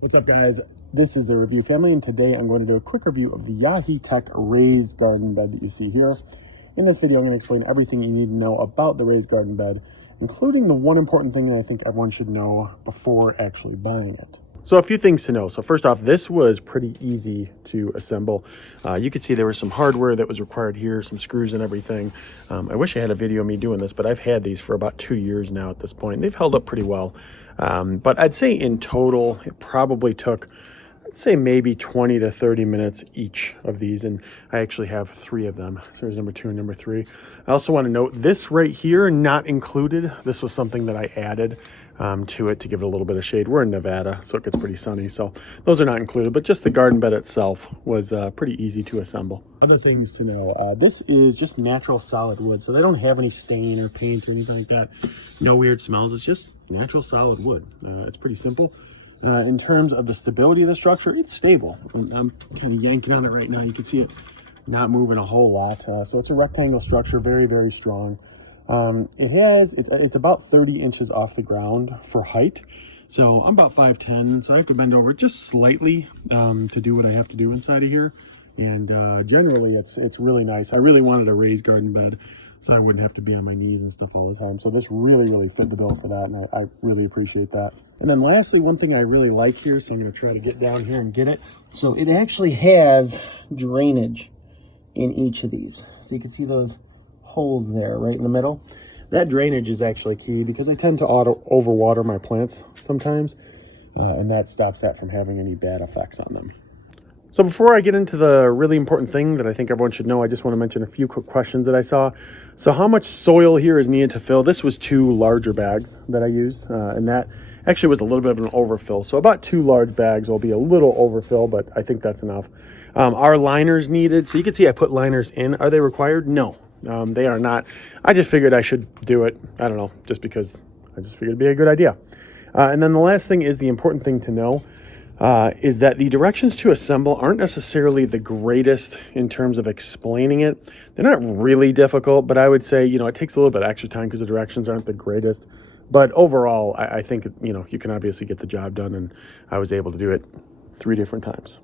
What's up, guys? This is the Review Family, and today I'm going to do a quick review of the Yaheetech Raised Garden Bed that you see here. In this video, I'm going to explain everything you need to know about the Raised Garden Bed, including the one important thing that I think everyone should know before actually buying it. So a few things to know. So first off, this was pretty easy to assemble. You could see there was some hardware that was required here, some screws and everything. I wish I had a video of me doing this, but I've had these for about 2 years now at this point. And they've held up pretty well. But I'd say in total, it probably took, I'd say maybe 20 to 30 minutes each of these. And I actually have 3 of them. So there's number 2 and number 3. I also want to note this right here, not included. This was something that I added to it to give it a little bit of shade. We're in Nevada, so it gets pretty sunny. So those are not included, but just the garden bed itself was pretty easy to assemble. Other things to know, this is just natural solid wood. So they don't have any stain or paint or anything like that. No weird smells. It's just natural solid wood. It's pretty simple. In terms of the stability of the structure, it's stable. I'm kind of yanking on it right now. You can see it not moving a whole lot. So it's a rectangle structure, very, very strong. It's about 30 inches off the ground for height. So I'm about 5'10", so I have to bend over just slightly to do what I have to do inside of here. And generally it's really nice. I really wanted a raised garden bed so I wouldn't have to be on my knees and stuff all the time. So this really fit the bill for that, and I really appreciate that. And then lastly, one thing I really like here, so I'm gonna try to get down here and get it. So it actually has drainage in each of these. So you can see those holes there right in the middle. That drainage is actually key because I tend to overwater my plants sometimes, and that stops that from having any bad effects on them. So before I get into the really important thing that I think everyone should know, I just want to mention a few quick questions that I saw. So how much soil here is needed to fill? This was 2 larger bags that I used, and that actually was a little bit of an overfill. So about 2 large bags will be a little overfill, but I think that's enough. Are liners needed? So you can see I put liners in. Are they required? No. They are not. I just figured I should do it. I don't know, just because I just figured it'd be a good idea. And then the last thing is the important thing to know is that the directions to assemble aren't necessarily the greatest in terms of explaining it. They're not really difficult, but I would say, it takes a little bit of extra time because the directions aren't the greatest. But overall, I think, you can obviously get the job done, and I was able to do it 3 different times.